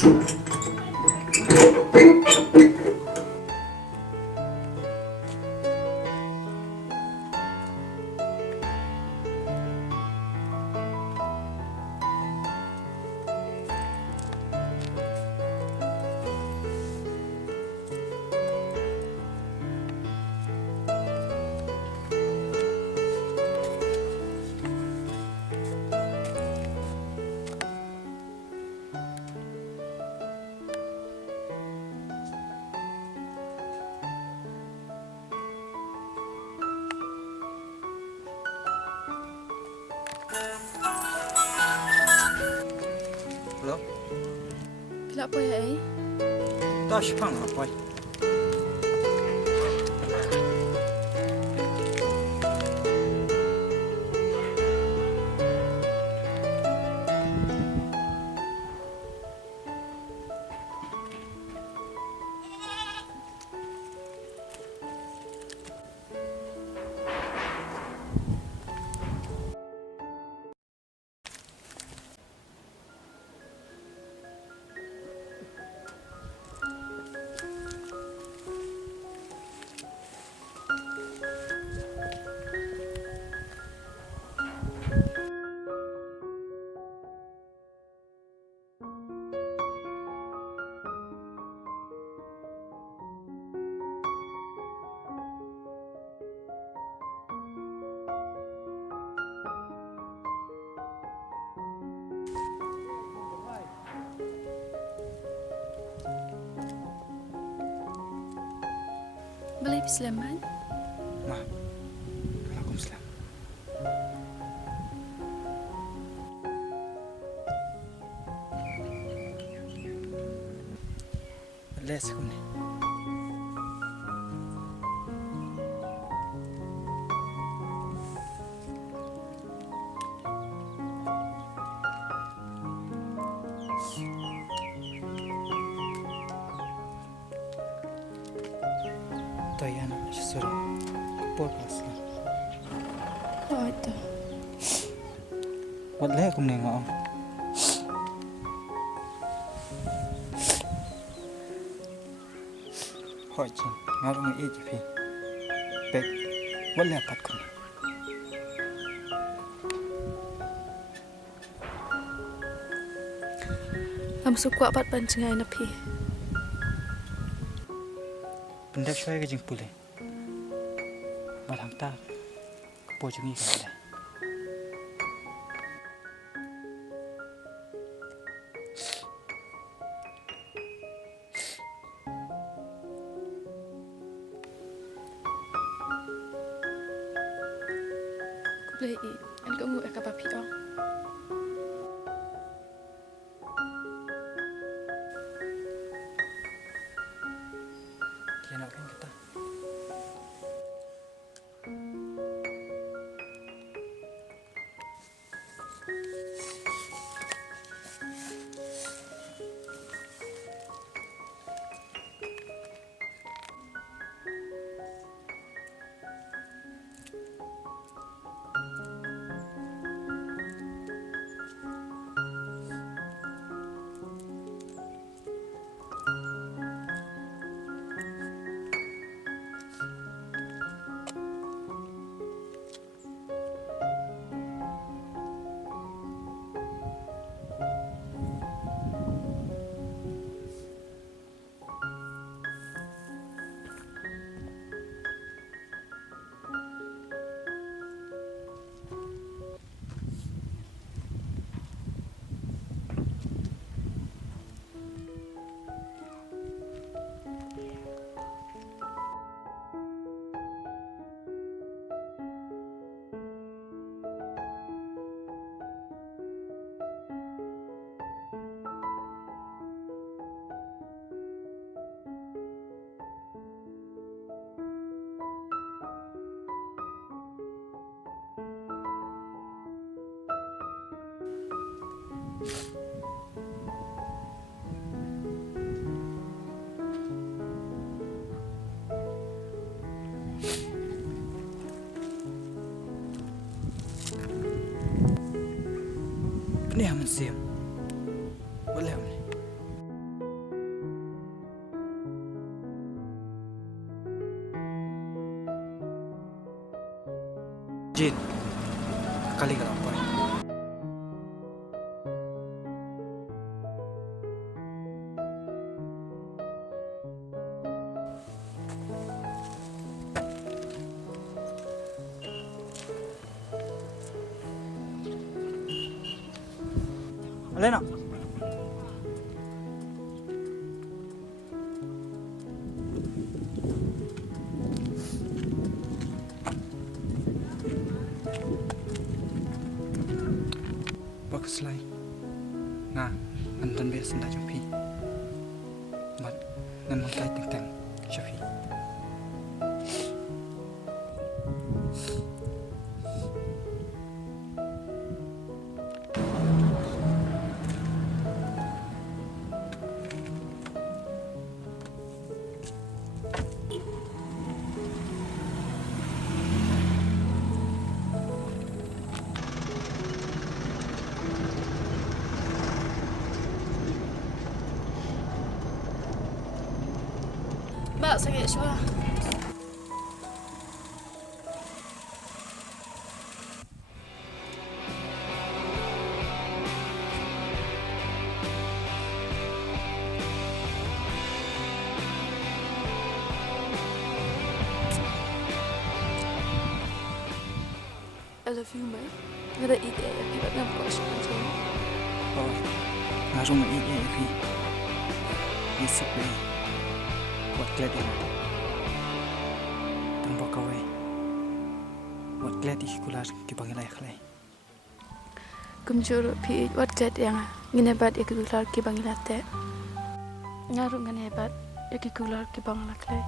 Halo? Kenapa ya, Tak sepang apa? Boleh Sulaiman? Ma, Waalaikumsalam. Lesakum ni. Tayana, Sura, podcast lah. Oh, itu. Wallahi aku menengok. Hojin, ngaruh ngai je pi. Baik, wallahi apa kau? Am suka apat pancengai napi. Pendak syai ke jeng pulih. Malang tak, kepojungi kau dah. Boleh an kau nguk ka papi oh. Dia nak kan kita. Ni aman siam. Boleh aman. Jin, kali kalau apa? Alena. Bagus lah. Nah, nonton biasa nak jumpi. Mat, nan mengkai tentang Syafi. Mak sangat syua. I love you, Mai. Ngada ide akibat nampak syukur. Oh, ngaruh mai ini Fi. Besok ni. Buat glad yang tanpa kawai. Buat glad ikular kibangi layak lay. Kumjur pi wat glad yang nginebat ikikular kibang ilate. Ngaruh nginebat ikikular kibang laklay.